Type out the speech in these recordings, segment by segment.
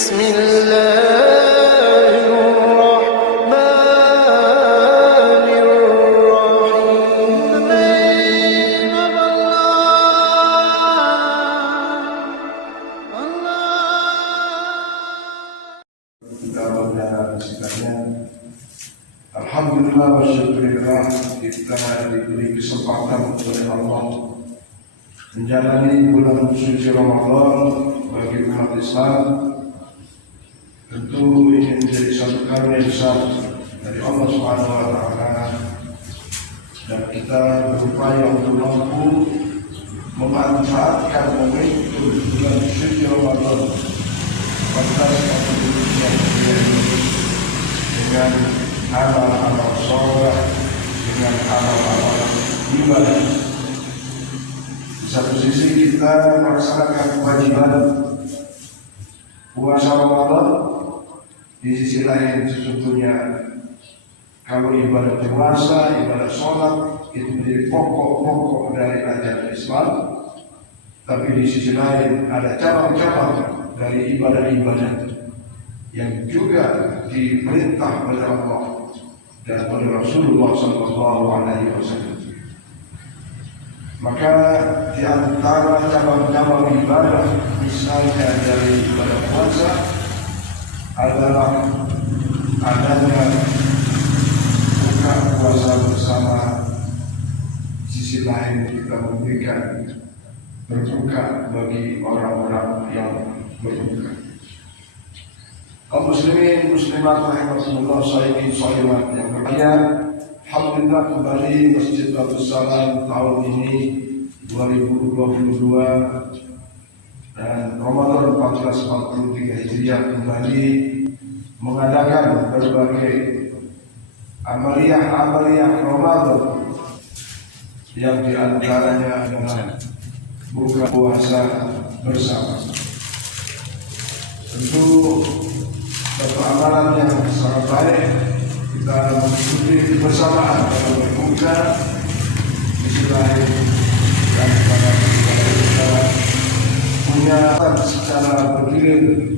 بسم الله الرحمن الرحيم. name of Kita pada sekitarnya, alhamdulillah wa syukurillah, kita diberi kesempatan oleh Allah menjalani bulan suci Ramadan bagi umat Islam. Tentu ini menjadi satu karunia besar dari Allah Subhanahu wa Ta'ala, dan kita berupaya untuk mampu memanfaatkan momentum bulan suci Ramadan pantas atau demikian dengan amal-amal soleh, dengan amal-amal ibadah. Di satu sisi kita melaksanakan kewajiban puasa Ramadan, di sisi lain sesungguhnya kalau ibadah puasa, ibadah sholat itu menjadi pokok-pokok dari ajaran Islam, tapi di sisi lain ada cabang-cabang dari ibadah-ibadah yang juga diperintah oleh Allah dan oleh Rasulullah SAW. Maka di antara cabang-cabang ibadah, misalnya dari ibadah puasa, adalah adanya buka puasa bersama. Sisi lain kita memberikan berbuka bagi orang-orang yang berbuka. Kaum muslimin muslimat rahimakumullah, sayyidin shaimat yang berbahagia, alhamdulillah kembali Masjid Batu Salam tahun ini 2022 dan Ramadan 1443 Hijriah kembali mengadakan berbagai amaliyah Ramadan yang diantaranya adalah buka puasa bersama. Tentu satu amalan yang sangat baik kita mengikuti bersamaan dalam berbuka di sisi lain, dan pada kita punya secara bergilir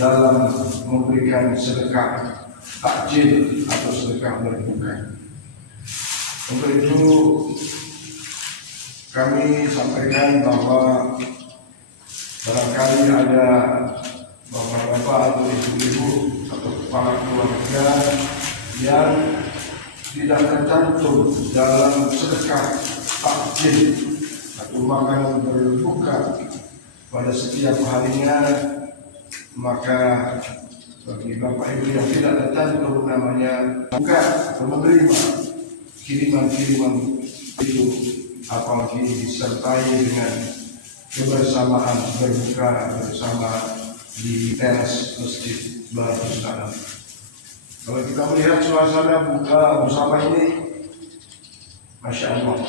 dalam memberikan sedekah takjil atau sedekah berbuka. Untuk itu kami sampaikan bahwa barangkali ada bapak-bapak atau ibu-ibu atau kepala keluarga yang tidak tercantum dalam sedekah takjil atau makanan berbuka pada setiap harinya, maka bagi bapak ibu yang tidak tercantum namanya buka atau menerima kiriman-kiriman itu, apalagi disertai dengan kebersamaan berbuka bersama di teras Masjid Batu Salam. Kalau kita melihat suasana buka bersama ini, Masya Allah,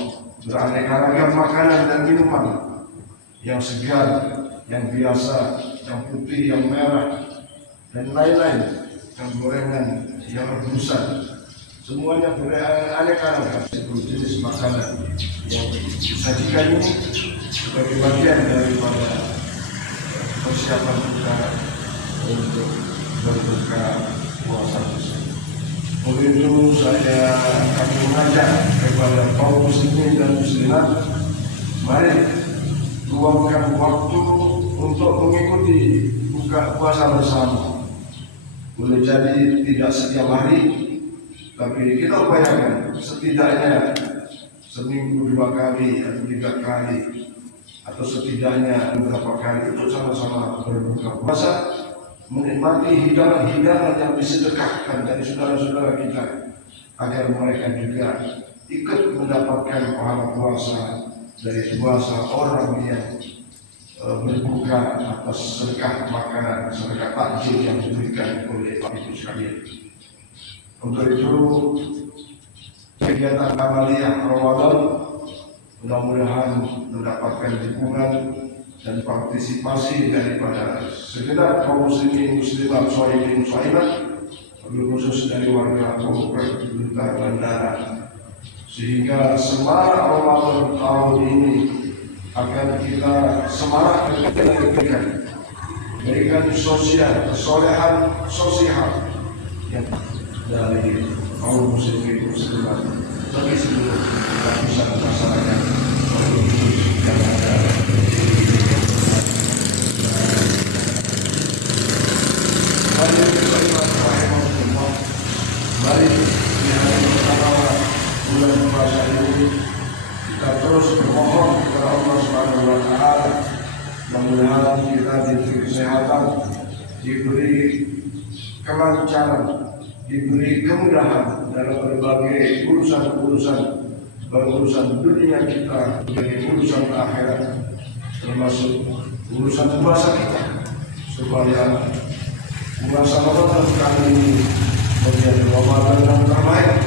beraneka ragam makanan dan minuman yang segar, yang biasa, yang putih, yang merah, dan lain-lain, yang gorengan, yang rebusan, semuanya beraneka ragam. 10 jenis makanan yang disajikan ini sebagai bagian daripada persiapan kita untuk berbuka puasa bersama. Untuk itu kami mengajak kepada kaum muslimin dan muslimat, mari luangkan waktu untuk mengikuti buka puasa bersama. Boleh jadi tidak setiap hari, tapi kita upayakan setidaknya seminggu 2 kali atau 3 kali, atau setidaknya beberapa kali untuk sama-sama berbuka puasa, menikmati hidangan-hidangan yang disedekahkan dari saudara-saudara kita, agar mereka juga ikut mendapatkan pahala puasa dari puasa orang yang berbuka atas sedekah makanan, sedekah takjil yang diberikan oleh Pak Ibu sekalian. Untuk itu kegiatan amaliyah Ramadan mudah-mudahan mendapatkan dukungan dan partisipasi daripada segenap kaum muslimin muslimat, shaimin shaimat, wabil khusus dari warga Komplek Blitar Bandara, sehingga semarak Ramadan tahun ini akan kita semarak dan berikan sosial, kesolehan sosial yang dari kaum muslimin muslimat bagi seluruh lapisan masyarakat yang ada mari di hari pertama bulan puasa ini kita terus bermohon kepada Allah Subhanahu wa Ta'ala, mudah-mudahan kita diberi kesehatan, diberi kelancaran, diberi kemudahan dalam berbagai urusan dunia kita, berbagai urusan akhirat, termasuk urusan puasa kita, supaya puasa Ramadan kali ini menjadi Ramadan yang terbaik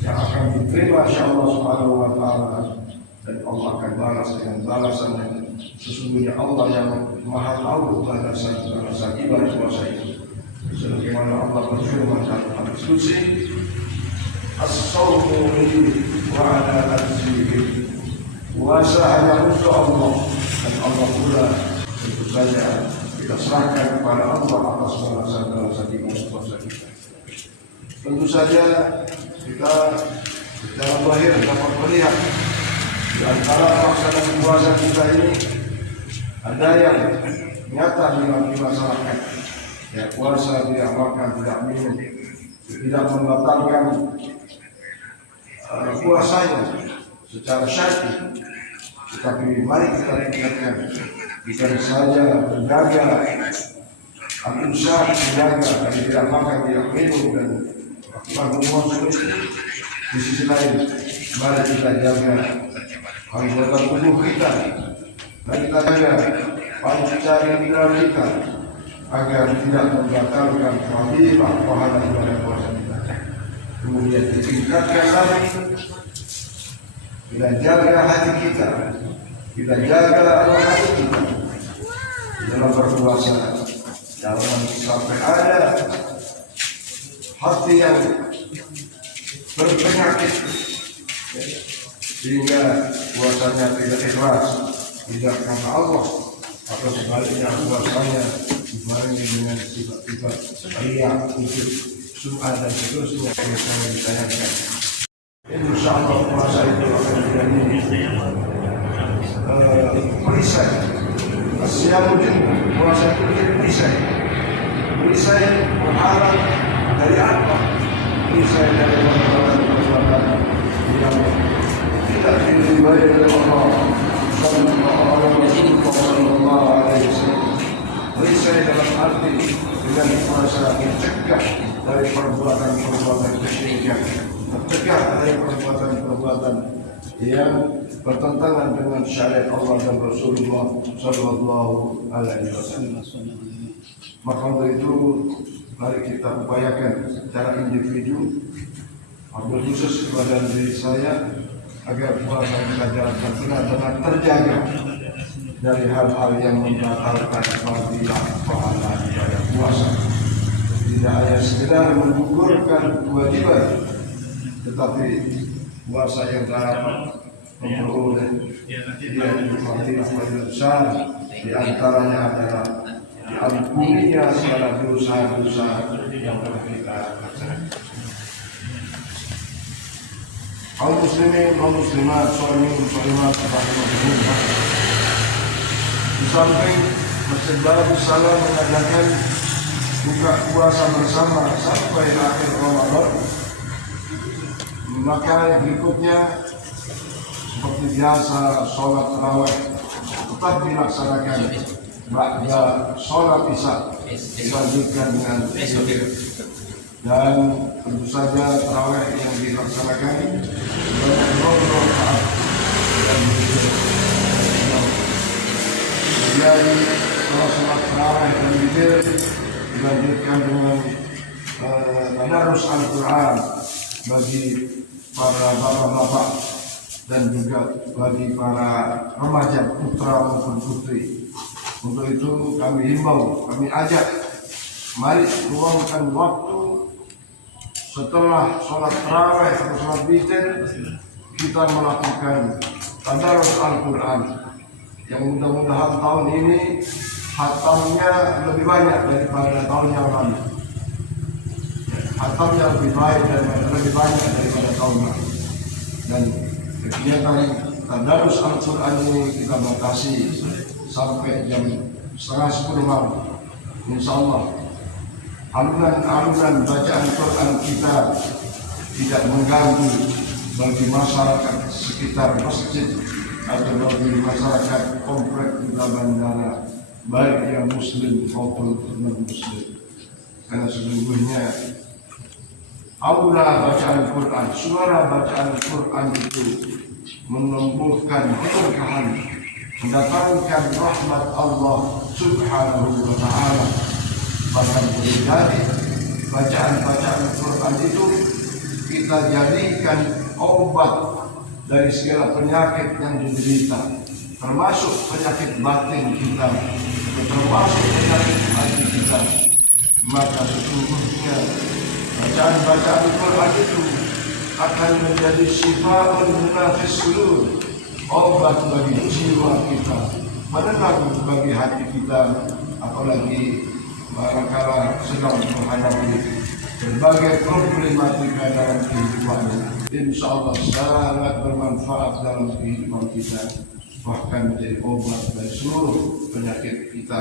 yang akan diterima insya Allah Subhanahu wa Ta'ala, dan Allah akan balas dengan balasan yang sesungguhnya Allah yang maha tahu balasan ibadah puasa itu. Sebagaimana Allah berfirman dalam hadis qudsi, as-sawmu li wa ana ajzi, puasa hanya untuk Allah, dan Allah pula tentu saja kita serahkan kepada Allah atas balasan ibadah puasa kita. Tentu saja kita secara zahir dapat melihat di antara pelaksanaan puasa kita ini ada yang nyata di masyarakat. Ya, puasa tidak makan, tidak minum, tidak membatalkan puasanya secara syar'i. Tetapi mari kita ingatkan, bukan saja menjaga al-imsak, menjaga dari tidak makan, tidak minum dan melakukan puasa itu. Di sisi lain, mari kita jaga anggota tubuh kita, mari kita jaga panca indera kita agar tidak membatalkan fadilah pahala ibadah puasa kita. Kemudian ditingkatkan lagi, kita jaga hati kita, kita jaga hati kita dalam berpuasa, jangan sampai ada hati yang berpenyakit sehingga puasanya tidak ikhlas, tidak karena Allah, atau sebaliknya puasanya dibarengi dengan sifat-sifat riya, ujub, sum'ah dan seterusnya yang sangat disayangkan. Insya Allah puasa itu akan menjadi perisai. Asyamudin, puasa itu menjadi perisai. Perisai menghalang dari apa? Perisai dari perbuatan yang tidak diridhai oleh Allah Sallallahu Alaihi Wasallam. Perisai dalam arti dengan puasa mencegah dari perbuatan-perbuatan kesyirikan, mencegah dari perbuatan-perbuatan yang bertentangan dengan syariat Allah dan Rasulullah Sallallahu Alaihi Wasallam. Maka untuk itu mari kita upayakan secara individu, ambil khusus kepada diri saya, agar puasa kita jalankan benar-benar terjaga dari hal-hal yang membatalkan fadilah pahala ibadah puasa. Tidak hanya sekedar menggugurkan kewajiban, tetapi puasa yang dapat memperoleh dia fadilah besar. Di antaranya adalah diampuninya segala dosa-dosa yang telah kita lakukan. Kaum muslimin, kaum muslimat, sholimin, sholimat, rahimahumullah. Di samping Masjid Darus Salam mengadakan buka puasa bersama sampai akhir Ramadan, maka berikutnya seperti biasa sholat tarawih tetap dilaksanakan ba'da sholat isya, dilanjutkan dengan zikir. Dan tentu saja tarawih yang dilaksanakan berapa rakaat dan kemudian setelah sholat tarawih dan zikir dilanjutkan dengan tadarus Al-Quran bagi para bapak-bapak dan juga bagi para remaja putra maupun putri. Untuk itu kami himbau, kami ajak, mari luangkan waktu setelah sholat tarawih atau sholat witir kita melakukan tadarus Al-Quran yang mudah-mudahan tahun ini hatamnya lebih banyak daripada tahun yang lalu. Hatamnya lebih banyak daripada tahun lalu. Dan kegiatan tadarus Al-Quran ini kita batasi sampai jam 9:30 malam. Insyaallah alunan bacaan Quran kita tidak mengganggu bagi masyarakat sekitar masjid atau bagi masyarakat komplek kita bandara, baik yang muslim maupun non-muslim. Karena sesungguhnya aula bacaan Quran, suara bacaan Quran itu menumbuhkan keberkahan, mendatangkan rahmat Allah Subhanahu wa Ta'ala. Bahkan boleh jadi bacaan Quran itu kita jadikan obat dari segala penyakit yang diderita, termasuk penyakit batin kita, termasuk penyakit hati kita. Maka sesungguhnya bacaan Quran itu akan menjadi syifaa'un munafis sudur, obat bagi jiwa kita, menenang bagi hati kita, apalagi manakala sedang menghadapi berbagai problematika dalam kehidupan. Insya Allah sangat bermanfaat dalam kehidupan kita, bahkan menjadi obat dari seluruh penyakit kita,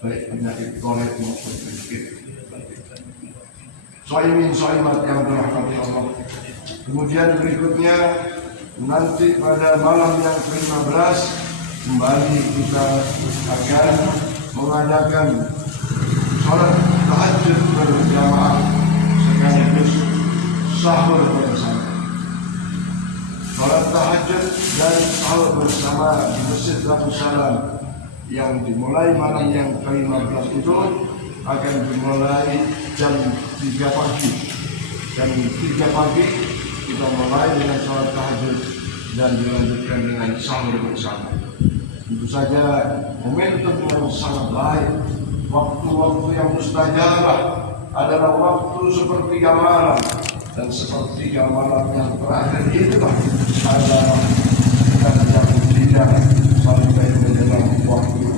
baik penyakit kronik maupun penyakit Soimat yang dirahmati Allah. Kemudian berikutnya nanti pada malam yang ke-15 kembali kita akan mengadakan sholat tahajud berjamaah sekaligus sahur bersama. Sholat tahajud dan sahur bersama di Masjid Darussalam yang dimulai malam yang ke-15 itu akan dimulai jam 3 pagi. Jam 3 pagi kita mulai dengan sholat tahajud dan dilanjutkan dengan sahur bersama. Tentu saja momentum yang sangat baik, waktu-waktu yang mustajabah adalah waktu sepertiga malam, dan sepertiga malam yang terakhir itulah adalah jam 3 sampai menjelang waktu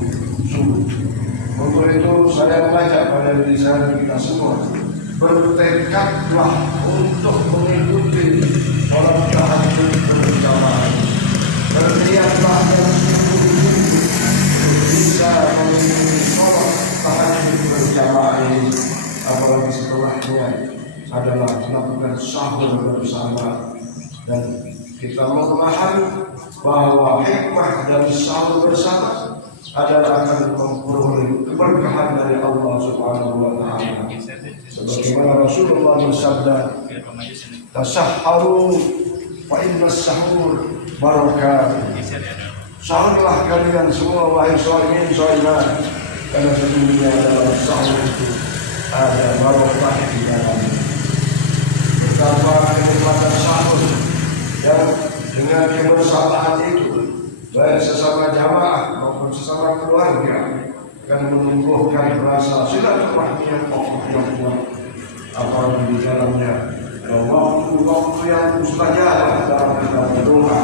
subuh. Untuk itu saya mengajak pada diri saya dan kita semua, bertekadlah untuk mengikuti sholat tahajud berjamaah. Berniatlah dalam sungguh-sungguh untuk bisa mengikuti sholat tahajud berjamaah ini, apalagi setelahnya adalah melakukan sahur bersama. Dan kita memahami bahwa hikmah dari sahur bersama adalah akan memperoleh keberkahan dari Allah Subhanahu wa Ta'ala. Sebagaimana Rasulullah bersabda, "Tasahharu fa inna as-sahur barakah." Sahurlah kalian semua wahai shaimin shaimat, karena sesungguhnya dalam sahur itu ada barakah di dalamnya. Betapa kenikmatan sahur yang dengan kebersamaan itu, baik sesama jamaah maupun sesama keluarga, akan menumbuhkan rasa silaturahmi yang kokoh yang kuat. Apalagi di dalamnya waktu-waktu yang mustajabah dalam kita berdoa.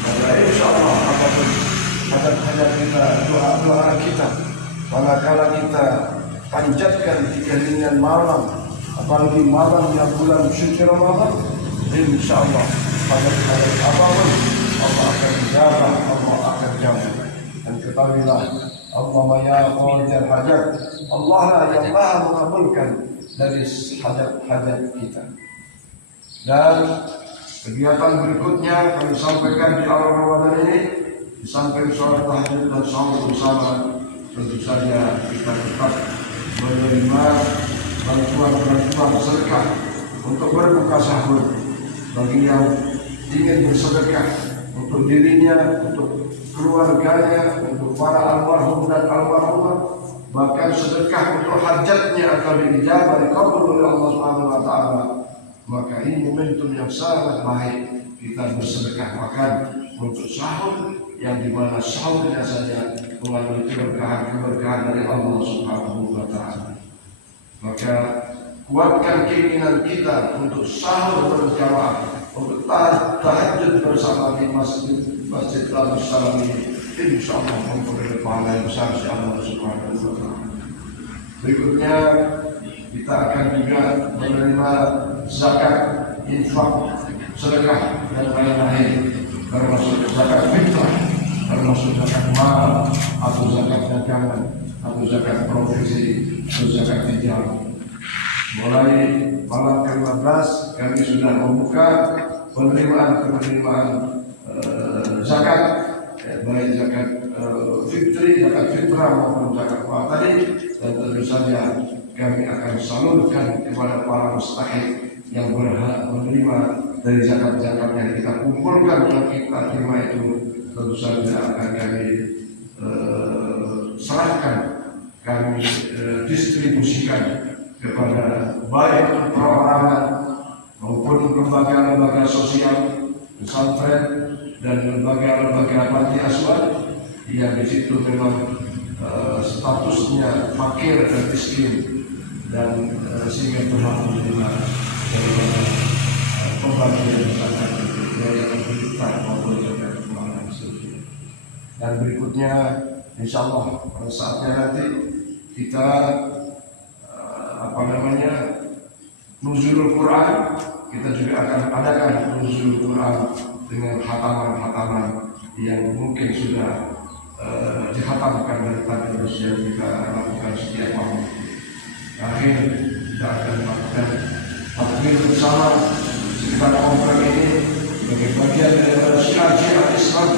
Karena insya Allah apapun hajat-hajat kita, doa-doa kita, manakala kita panjatkan di keheningan malam, apalagi malam yang bulan suci Ramadan, insya Allah hajat-hajat apapun Allah akan jawab, Allah akan jawab. Dan ketahuilah, Allahumma ya qadir hajat, Allah lah yang maha mengabulkan dari hajat-hajat kita. Dan kegiatan berikutnya kami sampaikan di awal Ramadan ini, di samping sholat tahajud dan sahur bersama, tentu saja kita tetap menerima bantuan sedekah untuk berbuka sahur bagi yang ingin bersedekah untuk dirinya, untuk keluarganya, untuk para almarhum dan almarhumah, bahkan sedekah untuk hajatnya akan diijabah dikabul oleh Allah Subhanahu wa Ta'ala. Maka ini momentum yang sangat baik kita bersedekah makan untuk sahur, yang dimana sahurnya saja mengandung keberkahan dari Allah Subhanahu wa Ta'ala. Maka kuatkan keinginan kita untuk sahur berjamaah, untuk tahajud bersama di Masjid Darussalam ini. insyaallah memperoleh pahala yang besar si Allah Subhanahu wa taala. Berikutnya kita akan juga menerima zakat, infak, sedekah dan lain-lain, termasuk zakat fitrah, termasuk zakat mal atau zakat dagangan atau zakat profesi atau zakat hijrah. Mulai malam ke-15 kami sudah membuka penerimaan zakat, baik zakat fitri, zakat fitrah maupun zakat mal tadi, dan tentu saja kami akan salurkan kepada para mustahik yang berhak menerima dari zakat-zakat yang kita kumpulkan yang kita terima itu. Tentu saja akan kami serahkan, kami distribusikan kepada baik perorangan maupun lembaga-lembaga sosial, pesantren dan lembaga-lembaga panti asuhan yang di situ memang statusnya fakir dan miskin, dan sehingga berhak menerima daripada pembagian zakat itu, yang berlipat maupun zakat keuangan seterusnya. Dan berikutnya, insya Allah pada saatnya nanti kita nuzulul Quran, kita juga akan adakan nuzulul Quran dengan khataman-khataman yang mungkin sudah dihatamkan dari tadi yang kita lakukan setiap malam. Akhir kita akan melakukan takbir bersama sekitar komplek ini sebagai bagian daripada syiar Islam,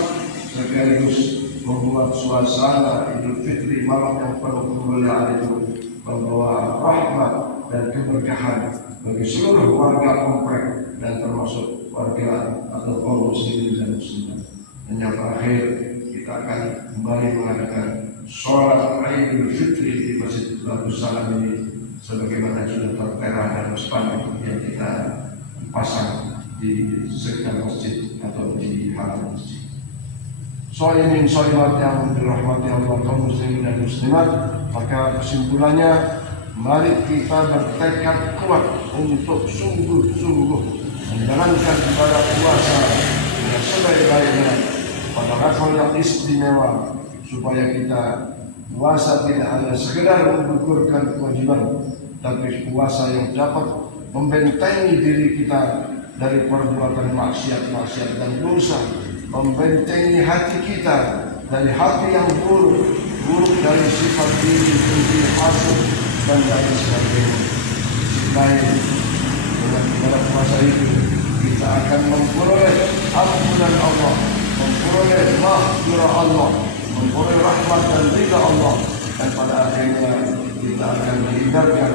sekaligus membuat suasana Idul Fitri malam yang penuh kemuliaan itu membawa rahmat dan keberkahan bagi seluruh warga komplek dan termasuk warga atau kaum muslimin dan muslimat. Dan yang terakhir, kita akan kembali mengadakan sholat Idul Fitri di Masjid Batu Salam ini sebagaimana sudah tertera dalam spanduk yang kita pasang di sekitar masjid atau di halaman masjid. Sholimin sholimat yang dirahmati Allah kaum muslimin dan muslimat, maka kesimpulannya, mari kita bertekad kuat untuk sungguh-sungguh menjalankan ibadah puasa dengan sebaik-baiknya pada level yang istimewa, supaya kita puasa tidak hanya sekedar menggugurkan kewajiban, tapi puasa yang dapat membentengi diri kita dari perbuatan maksiat dan dosa, membentengi hati kita dari hati yang buruk dari sifat diri hasud dan lain sebagainya. Lain dengan ibadah puasa itu kita akan memperoleh ampunan Allah, memperoleh maghfirah Allah, memperoleh rahmat dan ridha Allah, dan pada akhirnya kita akan dihindarkan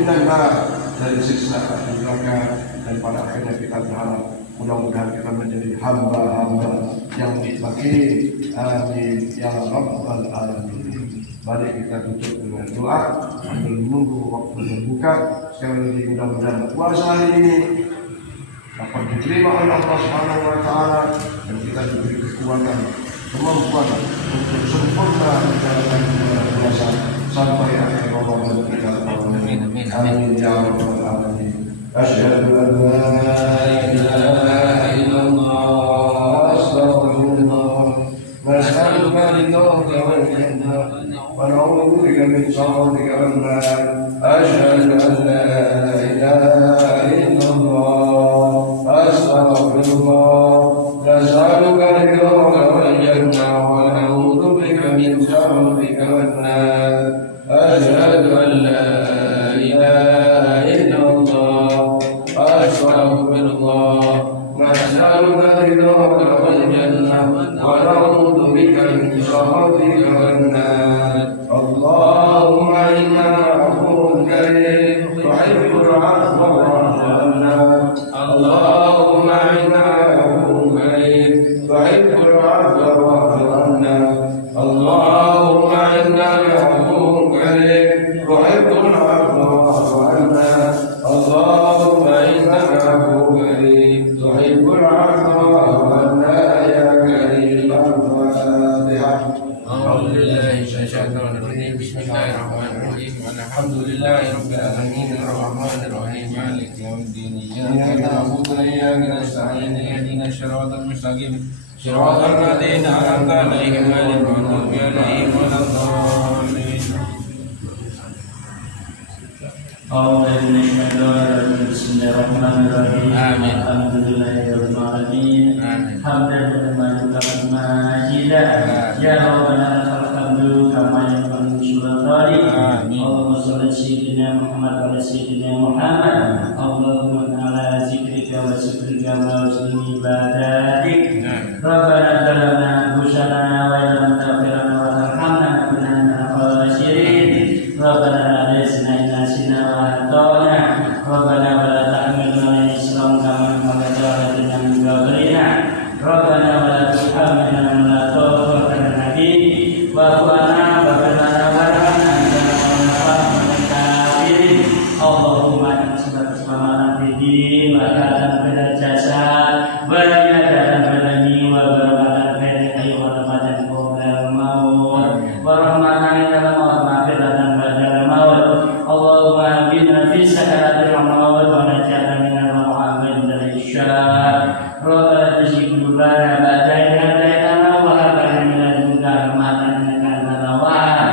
minan nar, dari siksa api neraka, dan pada akhirnya kita berharap mudah-mudahan kita menjadi hamba-hamba yang dipakai. Amin ya rabbal alamin. Mari kita tutup dengan doa sambil menunggu waktu berbuka. Sekali lagi mudah-mudahan puasa hari ini dapat diterima oleh Allah Subhanahu wa taala, dan kita diberi kekuatan, kemampuan untuk sempurna menjalankan puasa sampai akhir Ramadan kita. Amin ya rabbal alamin. Asyhadu an la ilaha illallah, astaghfirullah, nas'aluka ridhaka wal jannah wa na'udzu bika min sakhatika wan nar. Asyhadu an la ilaha illallah, astaghfirullah, nas'aluka ridhaka wal jannah wa na'udzu bika min sakhatika wan nar. Asyhadu an la ilaha illallah, astaghfirullah, nas'aluka ridhaka wal jannah wa na'udzu bika min sakhatika wan nar. Allahumma inna afuwwun karim tuhibbul 'afwa fa'fu 'anna. Allahumma inna afuwwun karim tuhibbul 'afwa fa'fu 'anna. Allahumma inna afuwwun karim tuhibbul 'afwa fa'fu 'anna. Allahumma innaka afuwwun karim tuhibbul 'afwa fa'fu 'anna ya karim. Al-Fatihah. Bismillahirrahmanirrahim. Alhamdulillahi rabbil alamin, arrahmanir rahim, maliki yaumiddin. Iyyaka na'budu wa iyyaka nasta'in, ihdinas siratal mustaqim, صراط الذين أنعمت عليهم غير المغضوب عليهم ولا الضالين. أعوذ بالله من الشيطان الرجيم. بسم الله الرحمن الرحيم. آمين. الحمد لله رب العالمين. آمين. حمدا لمن يكرم ماجدا. يا ربنا لك الحمد كما ينبغي لسلطانك. آمين. اللهم صل على سيدنا محمد وعلى سيدنا محمد. اللهم على ذكرك وشكرك وحسن عبادتك. ربنا ظلمنا أنفسنا وإن لم تغفر لنا وترحمنا لنكونن من الخاسرين. ربنا لا تزغ قلوبنا وأخطأنا. ربنا ولا تحمل علينا إصرا كما حملته على الذين من قبلنا. ربنا ولا تحملنا ما لا طاقة لنا به. واعف عنا واغفر لنا وارحمنا أنت مولانا الكافرين. اللهم إنا نسألك السلامة في الدين وسلامة في الجسد وزيادة في العلم وبركة في الحي ورحمة قبل الموت ورحمة عند الموت ومغفرة بعد الموت. اللهم آمنا في سكرات الموت ونجعلنا من الموعظ عند العشاء. ربنا تزغ قلوبنا بعد إذ هديتنا وهب لنا من لدنك رحمة إنك أنت الوهاب.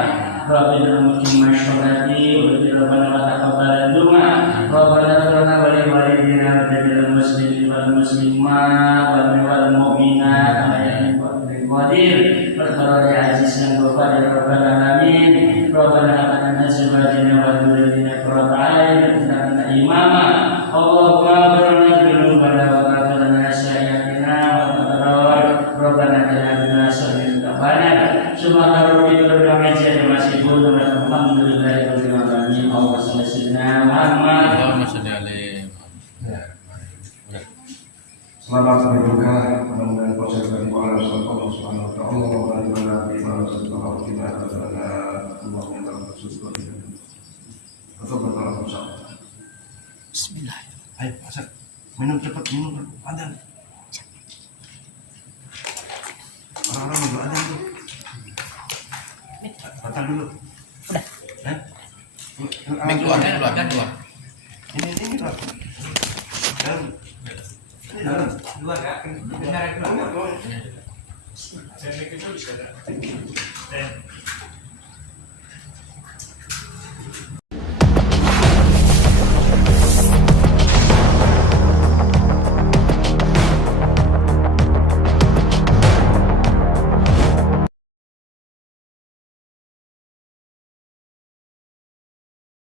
ربنا مقيم الصلاة واغفر لنا وتقبل الدعاء. ربنا اغفر لنا ولوالدينا ولجميع المسلمين والمسلمات والمؤمنات والقدير والقرار عزيزنا وغفر رب العالمين. ربنا هب لنا من ازواجنا وذريتنا قرة اعين واجعلنا اماما. اللهم اغفر لنا ذنوبنا وغفر لنا سيئاتنا والابرار. ربنا اجعلنا سبيل كفانا. سبحان ربك رب العزة عما يصفون والحمد لله رب العالمين. اللهم صل على سيدنا محمد. Allahumma sholli alaihi. Selamat berbuka, mudah-mudahan puasa kita dipahala oleh Allah Subhanahu wa taala. Allahumma inna lillahi wa inna ilaihi raji'un. Allahumma inna lillahi atau berdoa bersama. Bismillah. Ayo, masak. Minum cepat, minum panjang. Orang-orang minum aja dulu. Batal dulu. Udah. Keluar. Ini keluar. Dalam. Ini dalam. Luar ya. Keluar. Saya itu bisa ada.